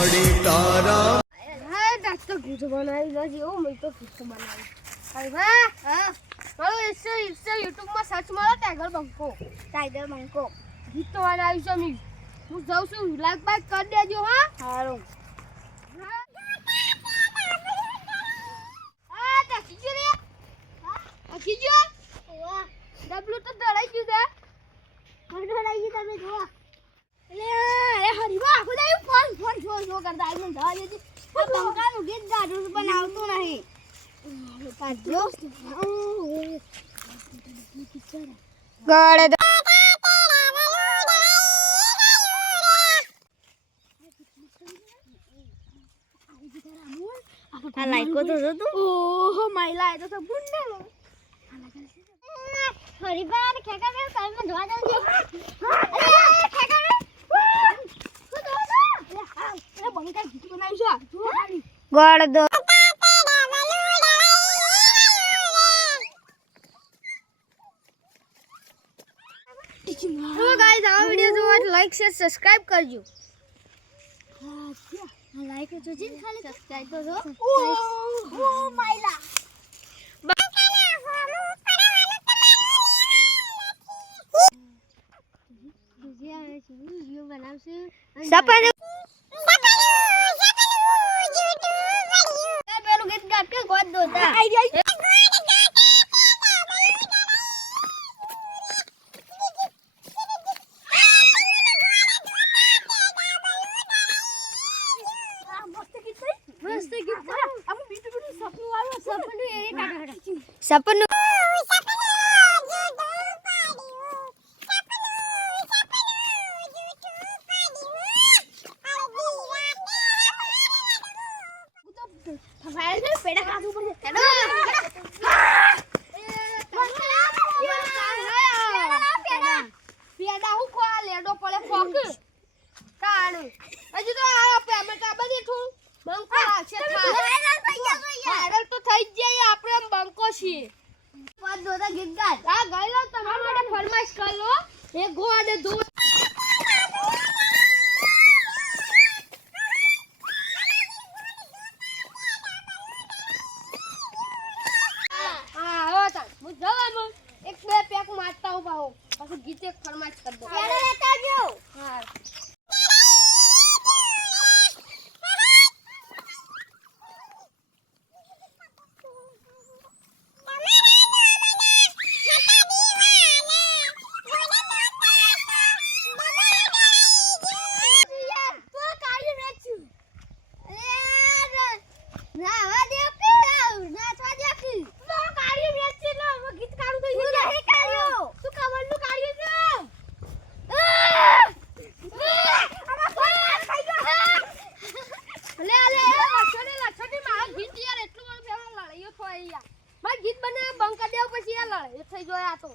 મળે તારા હા દાસ તો ગીત બનાવી દો જેવો મેં તો ગીત બનાવી અરે વાહ હા મારો ઇન્સ્ટા YouTube માં સર્ચ મારો ટાઈગર બંકો ગીત તો બનાવી છે મી હું જાઉં છું લાઈક બાઈક કરી દેજો હા હારું આ તા કીજો રે હા કીજો વાહ ડબલું તો દળાઈ ગયું છે દળાઈ ગયું તમે જો અરે હરીવા આખો દે ફોન શો કરતા આઈ મને જવા દેજી આ બંકાનું ગીત ગાડું પણ આવતું નહીં પાડ્યો ગળે આ લાઈકો તો જો તું ઓહો માઈલા એ તો ગુંડા હરીવા ને ખેકા મે કાલ માં જવા દેજો અરે ખેકા મે બંકા ગીત બનાવી છે ગોળ દો હેલો ગાઈસ આ વિડિયો જોવા લાઈક શેર સબસ્ક્રાઇબ કરજો હા લાઈક તો જીન ખાલી સબસ્ક્રાઇબ તો જો ઓ માઈલા વિડિયો બનાવશું સપન પેલું ગીત ગાત કે ગોદ દોતા સપનું પેડા ખાધું પડશે પેડા હું ખોવા લેડો પડે ફોક કાણ હજી તો આ પેમેન્ટ આ બધી થોડું બંકો છે વાયરલ તો થઈ જ જાય આપણે બંકો છીએ વાત દોતા ગીત ગાય આ ગાયલો તમારા માટે ફરમાઈશ કરો એ ગોડે દો એક બે પેક મારતા હું પાહો પછી ગીત એક ફરમાઈશ કરી દો લેતા આવજો હા ગીત બને બંકા દેવ પછી આ લડે થઈ જોયા તો